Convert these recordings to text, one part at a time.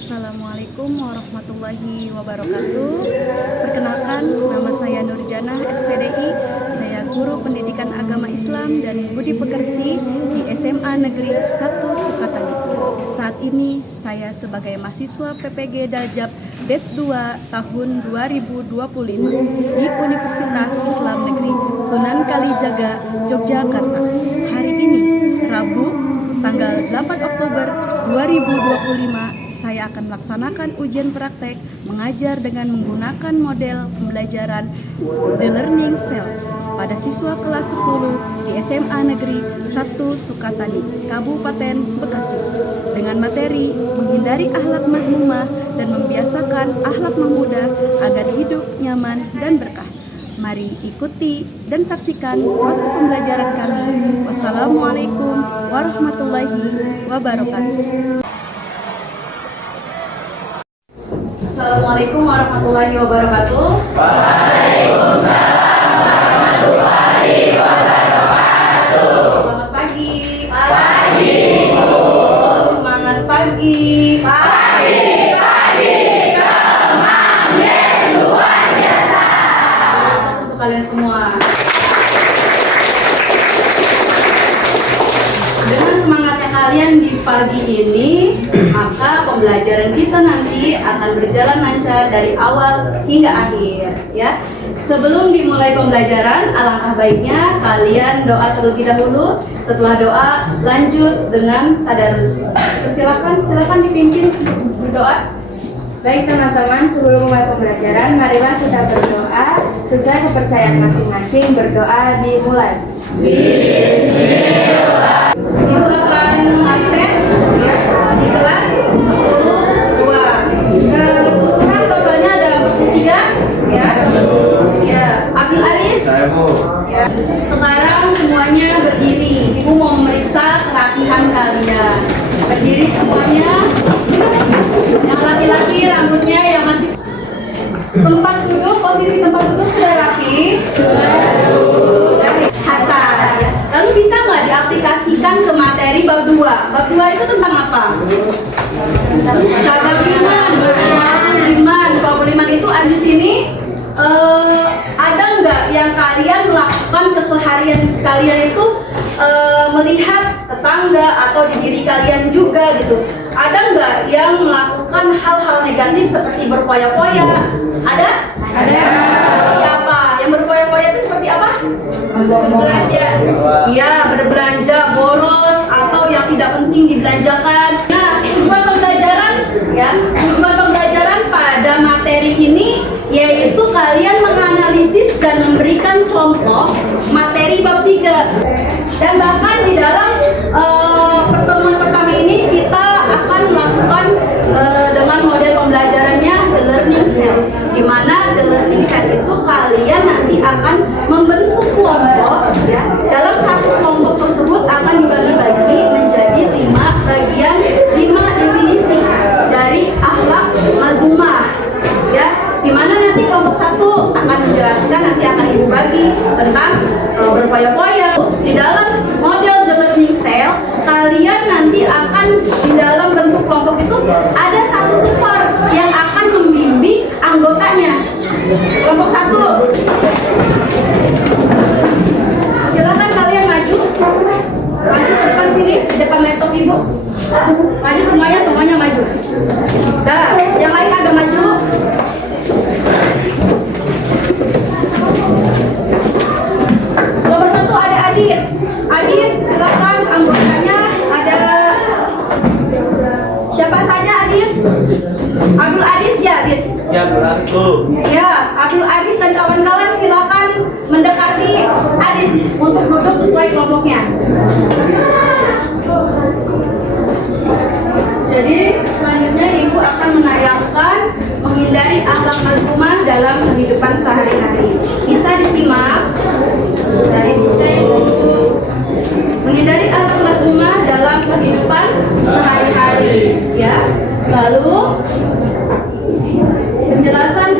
Assalamualaikum warahmatullahi wabarakatuh. Perkenalkan, nama saya Nurjana SPDI. Saya guru pendidikan agama Islam dan budi pekerti di SMA Negeri 1 Sukatani. Saat ini saya sebagai mahasiswa PPG Daljab Batch 2 tahun 2025 di Universitas Islam Negeri Sunan Kalijaga, Yogyakarta. Hari ini, Rabu, tanggal 8 Oktober 2025, saya akan melaksanakan ujian praktek mengajar dengan menggunakan model pembelajaran The Learning Cell pada siswa kelas 10 di SMA Negeri 1 Sukatani, Kabupaten Bekasi, dengan materi menghindari akhlak mahmumah dan membiasakan akhlak mahmudah agar hidup nyaman dan berkah. Mari ikuti dan saksikan proses pembelajaran kami. Wassalamualaikum warahmatullahi wabarakatuh. Assalamualaikum warahmatullahi wabarakatuh. Waalaikumsalam warahmatullahi wabarakatuh. Selamat pagi. Pagi. Semangat pagi. Pagi. Semangat luar biasa. Selamat untuk kalian semua. Dengan semangatnya kalian di pagi ini, maka pembelajaran kita nanti akan berjalan lancar dari awal hingga akhir, ya. Sebelum dimulai pembelajaran, alangkah baiknya kalian doa terlebih dahulu. Setelah doa, lanjut dengan tadarus. Silakan dipimpin berdoa. Baik teman-teman, sebelum mulai pembelajaran, marilah kita berdoa sesuai kepercayaan masing-masing. Berdoa dimulai. Bismillah. Dibuatkan absen ya, di kelas 10-2. Kan totalnya ada 3 ya. Ya, Abdul Aris. Saya Bu. Ya. Sekarang semuanya berdiri. Ibu mau memeriksa kerapihan kalian. Berdiri semuanya. Yang laki-laki rambutnya yang masih tempat duduk, posisi tempat duduk sudah rapi. Sudah. Hasan. Ya. Lalu bisa nggak diaplikasikan ke materi bab 2? Bab 2 itu tentang apa? Cabang iman itu ada di sini. Ada nggak yang kalian melakukan keseharian kalian itu melihat tetangga atau di diri kalian juga gitu? Ada nggak yang melakukan hal-hal negatif seperti berfoya-foya? Ada? Ada. Seperti apa? Yang berfoya-foya itu seperti apa? Berbelanja. Ya, berbelanja, boros, atau yang tidak penting dibelanjakan. Nah, tujuan pembelajaran pada materi ini yaitu kalian menganalisis dan memberikan contoh materi bab 3. Dan bahkan di dalam pertemuan pertama ini kita akan melakukan dengan model pembelajarannya The Learning Cell, di mana The Learning Cell itu kalian nanti akan membentuk kelompok ya. Dalam satu kelompok tersebut akan dibagi-bagi menjadi 5 bagian, 5 definisi dari akhlak madhumah ya. Di mana nanti kelompok 1 akan menjelaskan, nanti akan ibu bagi tentang berfoya-foya. Di dalam model The Learning Cell, kalian nanti akan di dalam bentuk kelompok itu ada satu tutor yang akan membimbing anggotanya. Kelompok 1. Silakan kalian maju ke depan sini, di depan laptop ibu. Maju semuanya maju. Dah, yang lain agak maju. Nomor 1 ada Adit. Adit, silakan anggotanya ada siapa saja Adit? Abdul Aris ya Adit? Ya, berlangsung. Ya, Abdul Aris dan kawan-kawan silakan mendekati Adit untuk duduk sesuai kelompoknya. Jadi selanjutnya ibu akan menayangkan menghindari akhlak madhumah dalam kehidupan sehari-hari. Bisa disimak? Menghindari akhlak madhumah dalam kehidupan sehari-hari, ya. Lalu penjelasan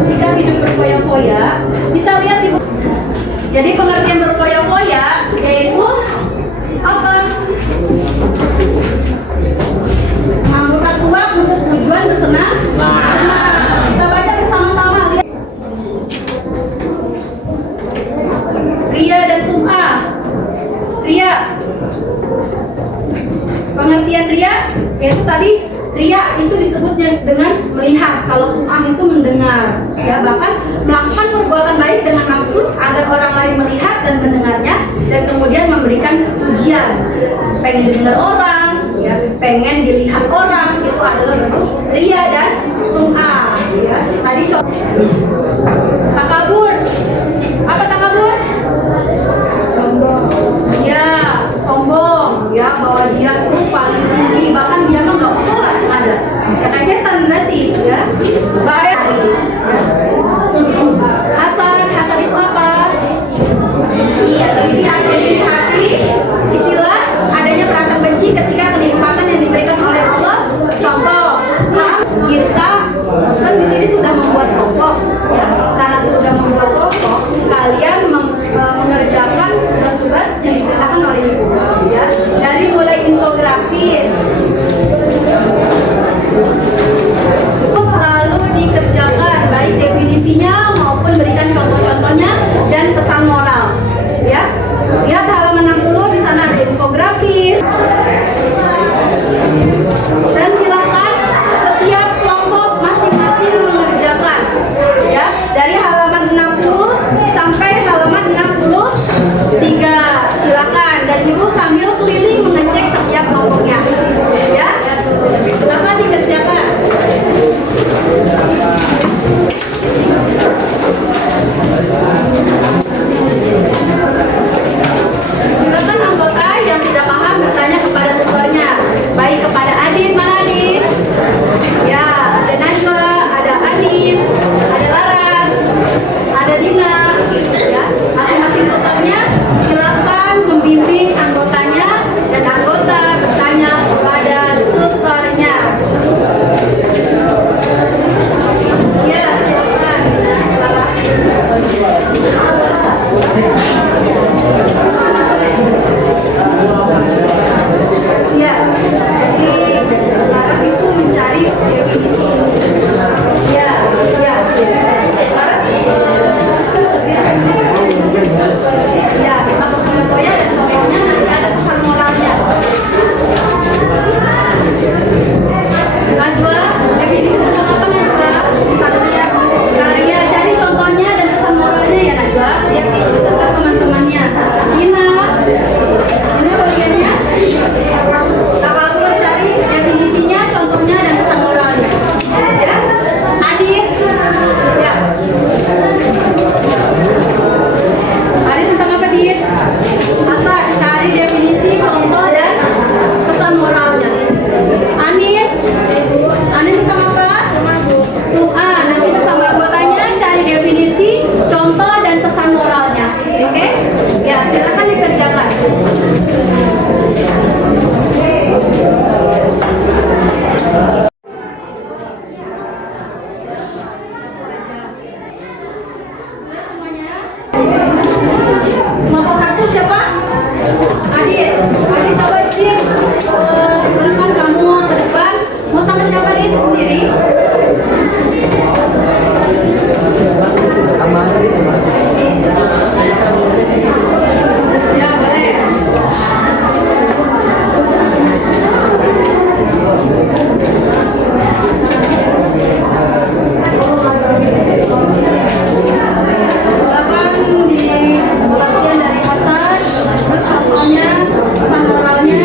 sikap hidup berfoya-foya. Bisa lihat ibu. Jadi pengertian berfoya-foya yaitu apa? Mengamburkan uang untuk ria itu disebutnya dengan melihat, kalau sum'ah itu mendengar. Ya, bahkan melakukan perbuatan baik dengan maksud agar orang lain melihat dan mendengarnya, dan kemudian memberikan pujian. Pengen didengar orang, ya, pengen dilihat orang, itu adalah bentuk ria dan sum'ah. Ya, tadi takabur. Apa takabur? Sombong. Ya, sombong. Ya, bahwa dia tuh paling tinggi, bahkan dia mah nggak mau sholat ada. Ya kayak setan berarti, ya. Baik. Hasan itu apa? Iya, iri hati. Istilah adanya perasaan benci ketika kenikmatan yang diberikan oleh Allah. Contoh, kita kan di sini sudah membuat kelompok, ya. Karena sudah membuat kelompok, kalian mengerjakan tugas-tugas yang diperintahkan oleh ibu, ya. Dari mulai infografis, lalu dikerjakan baik definisinya maupun berikan contoh-contohnya dan pesan moral, ya. Lihat halaman 60, di sana ada infografis. Dan silakan setiap kelompok masing-masing mengerjakan, ya, dari halaman 60 sampai halaman 63. Silakan, dan ibu sambil keliling mengecek setiap kelompoknya, ya. Silakan dikerjakan. Silakan anggota yang tidak paham bertanya kepada tutornya, baik kepada Adit. Mana Adit? Ya, ada Najwa, ada Adit, ada Laras, ada Dina, ya. Masing-masing tutornya silakan membimbing anggotanya, dan anggota bertanya kepada tutornya. Ya, silakan Laras. Ya, jadi Laras itu mencari definisi. Ya, Laras ya, atau contohnya dan contohnya nanti ada pesan moralnya. Najwa, definisi pesan apa Najwa? Karya, cari contohnya dan pesan moralnya ya Najwa. Beserta teman-temannya. Dina bagiannya. Takabur, cari definisinya, contohnya dan pesan moralnya. Ya, Adit. Ya. Adit tentang apa, Dit? Hasan, cari definisi, contoh dan pesan moralnya. Anin tentang apa? Sum'ah. Nanti bersama anggotanya cari definisi, contoh dan pesan moralnya. Oke? Ya, silakan dikerjakan. Sudah semuanya? Kelompok 1 siapa? Adit coba Adit. Silakan kamu ke depan. Mau sama siapa Adit? Sendiri? Ya, boleh. Silakan di latihan dari Hasan, terus contohnya, pesan moralnya.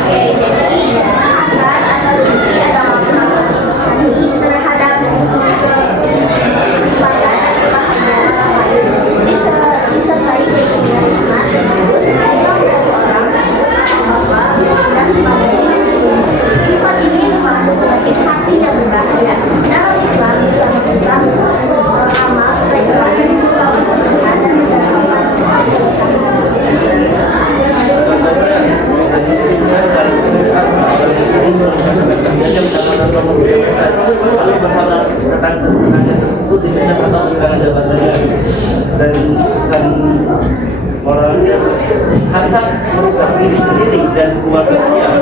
Oke, jadi Hasan atau Rudy atau masa ini terhadap kenikmatan atau bahagia orang lain disertai dengan nikmat tersebut yang dari orang tersebut bahwa dan memberi sifat ini termasuk penyakit hati yang berbahaya. Dalam Islam bisa merusak amal kebaikan, membawa keberkahan dan mendatangkan kebersamaan. Dan pesan moralnya, hasad merusak diri sendiri dan hubungan sosial.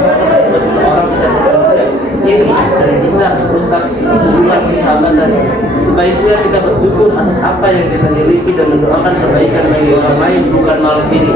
Seseorang tidak bekerja, iri dan bisa merusak hubungan persahabatan. Sebaiknya kita bersyukur atas apa yang kita miliki dan mendoakan kebaikan bagi orang lain, bukan malah diri.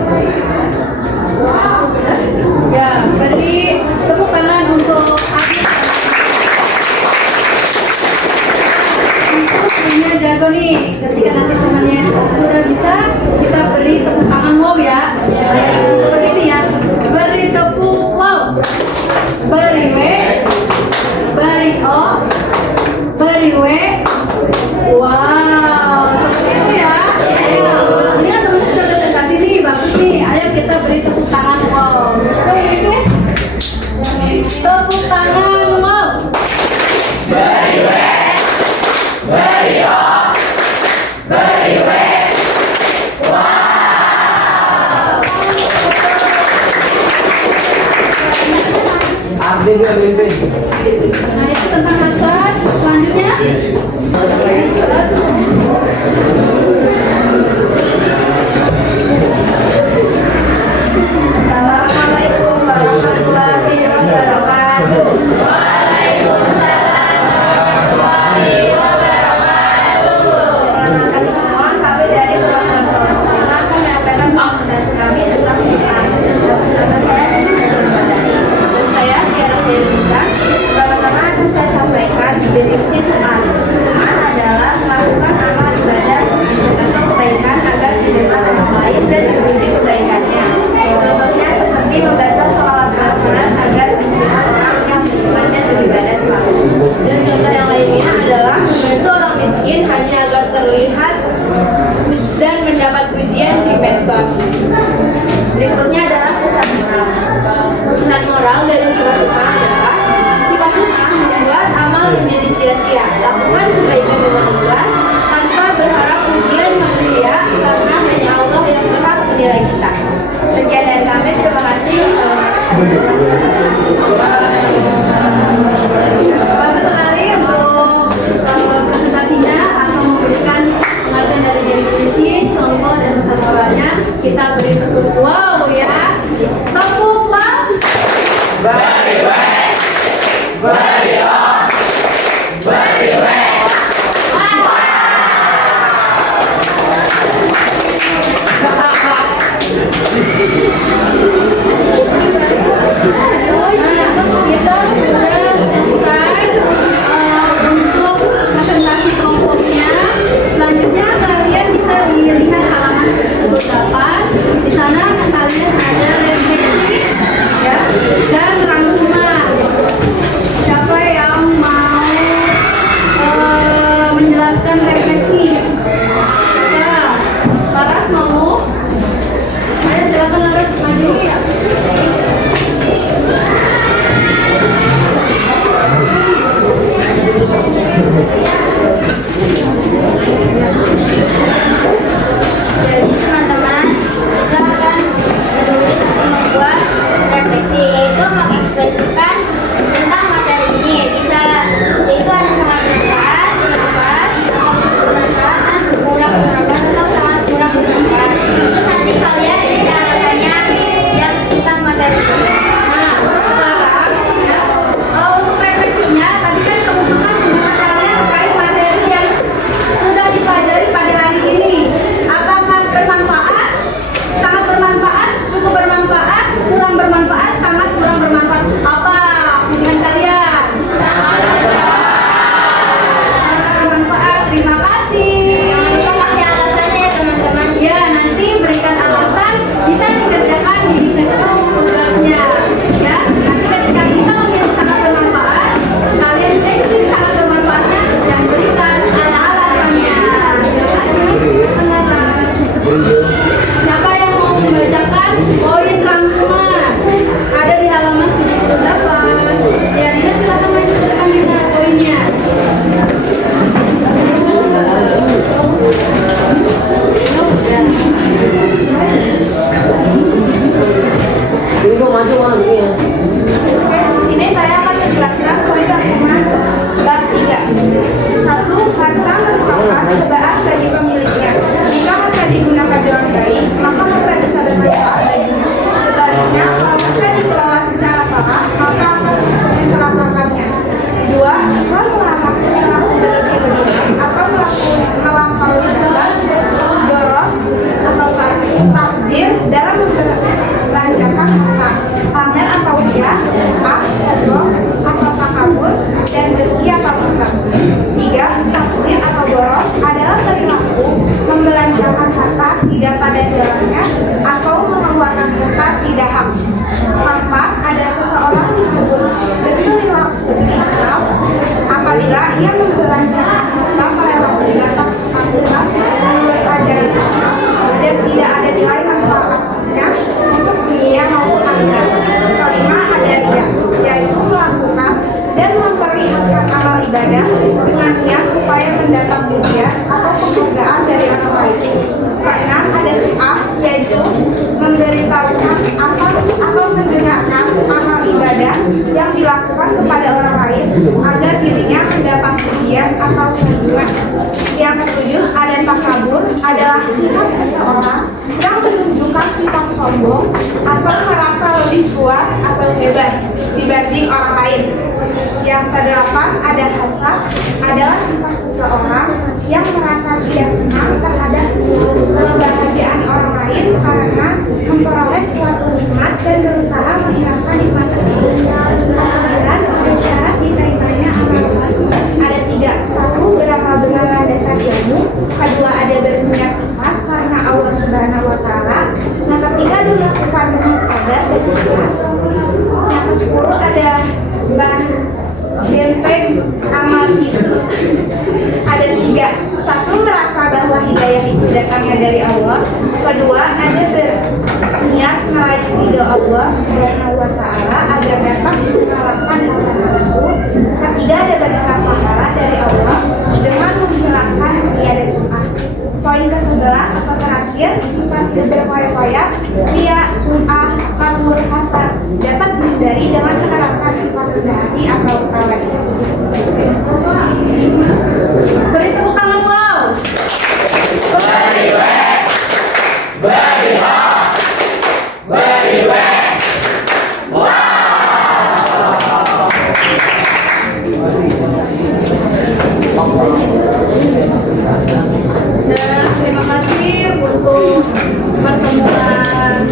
Nah, itu tentang Hasan. Selanjutnya. Assalamualaikum warahmatullahi wabarakatuh. Perkenalkan semua, kami dari Pulau Pertama menyampaikan presentasi kami tentang Quran. Nama saya dan saya Tiara Firza. Pertama akan saya sampaikan definisi Quran. Quran adalah melakukan amal ibadah atau kebaikan agar diterima orang lain dan terpuji kebaikannya. Contohnya seperti membaca sholawat belas agar diterima orang yang berimannya beribadah selalu. Dan contoh yang lainnya adalah membantu orang miskin hanya agar terlihat dan mendapat pujian di medsos. Berikutnya adalah pesan moral. Pesan moral dari sifat sunnah adalah sifat sunnah membuat amal menjadi sia-sia. Lakukan kebaikan dengan ikhlas tanpa berharap pujian manusia karena hanya Allah yang berhak menilai kita. Sekian dari kami, terima kasih. Bagus sekali untuk presentasinya atau memberikan pengertian dari definisi, contoh dan pesan moralnya. Kita beri tepuk wow ya. Tepuk Pak. Very well. Very on. Very well. Nah, kita sudah selesai untuk presentasi kelompoknya. Selanjutnya kalian bisa dilihat halaman 78. Di sana kalian ada refleksi ya dan rangkuman. Siapa yang mau menjelaskan refleksi? Siapa? Laras mau? Ayo silakan Laras maju. Jadi teman-teman, kita akan menulis atau membuat refleksi, yaitu mengekspresikan tentang materi ini. Bisa itu ada sangat bermanfaat, bermanfaat, kurang bermanfaat, atau sangat kurang bermanfaat. Terus nanti kalian isi alasannya yang tentang materi ini. Nah, sekarang ya, untuk refleksinya tadi kan kebutuhan pendapat kalian terkait materi yang sudah dipelajari pada hari ini. Apakah bermanfaat? Sangat bermanfaat? Cukup bermanfaat? Kurang bermanfaat? Sangat kurang bermanfaat? Apa pilihan kalian? Sangat bermanfaat. Terima kasih. Kita kasih alasannya ya teman-teman. Ya, nanti berikan alasan, bisa dikerjakan di buku tugasnya. Ya, nanti ketika kita memilih sangat bermanfaat, kalian cek di sangat bermanfaatnya dan berikan alasannya. Terima kasih. Siapa yang mau membacakan poin rangkuman? Ada di halaman 78. Ya, Dina silakan maju ke depan Dina poinnya. Oke, di sini saya akan menjelaskan poin rangkuman bab 3. 1. Harta merupakan cobaan bagi pemiliknya. Jika harta digunakan dengan baik, maka harta bisa bermanfaat baginya. Sebaliknya, kalau harta dikelola secara salah, maka akan mencelakakannya. 2. Islam melarang perilaku berlebih-lebihan atau melampaui batas, boros atau takzir dalam membelanjakan harta. Pamer atau ria, sombong atau takabur, dan dengki atau hasad. 3. Takzir atau boros adalah perilaku membelanjakan harta tidak pada jalannya atau mengeluarkan harta tidak hak. 4. Ada seseorang disebut berperilaku Islam apabila ia membelanjakan harta melewati batas ketakutan menurut ajaran Islam dan tidak ada nilai manfaatnya untuk dunia maupun akhirat. 5. Ada ria, yaitu melakukan dan memperlihatkan amal ibadah dengan niat upaya mendapat pujian atau penghargaan dari orang lain. 6. Ada sum'ah, yaitu memberitahukan atau mendengarkan amal ibadah yang dilakukan bebas dibanding orang lain. Yang kedelapan ada hasad, adalah sifat seseorang yang merasa tidak senang terhadap kebahagiaan orang lain karena memperoleh suatu nikmat dan berusaha menghilangkan nikmat tersebut. Kesembilan, ada syarat diterimanya amal. Ada tiga. Satu, beramal dengan landasan ilmu. Kedua, ada berniat ikhlas karena Allah Subhanahu wa Ta'ala. Yang ketiga, dilakukan dengan sabar dan ikhlas. Yang kesepuluh ada benteng amal itu. Ada tiga. Satu, merasa bahwa hidayah itu datangnya dari Allah. Kedua, ada berniat meraih ridho Allah Subhanahu wa Ta'ala agar dapat mengalahkan lawan nafsu. Ketiga, ada berharap pahala dari Allah dengan menghilangkan ria dan sum'ah. Poin ke-11 atau terakhir, sifat berkoyak-koyak, ria, sum'ah, kabur, hasad dapat dihindari dengan menerapkan sifat rendah hati atau tawadu. Beri tepuk tangan, wow. Dan terima kasih untuk pertemuan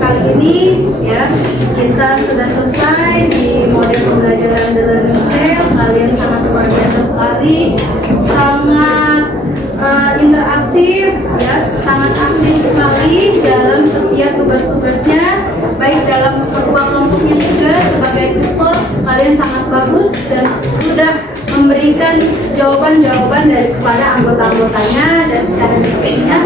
kali ini ya. Kita sudah selesai di model pembelajaran The Learning Cell. Kalian sangat luar biasa sekali, sangat interaktif ya, sangat aktif sekali dalam setiap tugas-tugasnya, baik dalam ketua kelompoknya juga sebagai tutor. Kalian sangat bagus dan sudah memberikan jawaban-jawaban dari kepada anggota-anggotanya dan secara diskusinya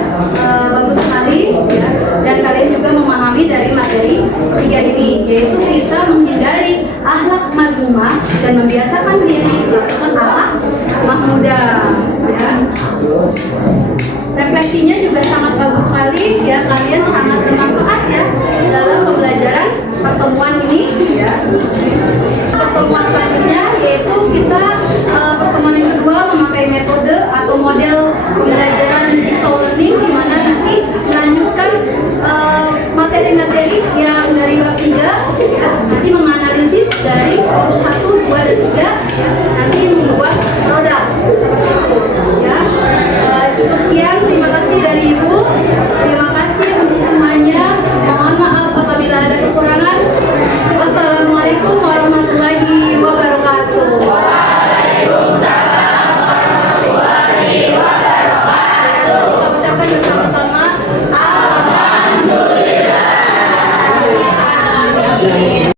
bagus sekali ya. Dan kalian juga memahami dari materi 3 ini, yaitu kita menghindari akhlak madmumah dan membiasakan diri melakukan akhlak mahmudah ya. Refleksinya juga sangat bagus sekali ya, kalian sangat bermanfaat ya dalam pembelajaran pertemuan ini ya. Pertemuan selanjutnya yaitu kita pertemuan yang kedua memakai metode atau model pembelajaran jigsaw learning, di mana nanti melanjutkan materi-materi yang dari bab 3 ya, nanti menganalisis dari 1, 2, dan 3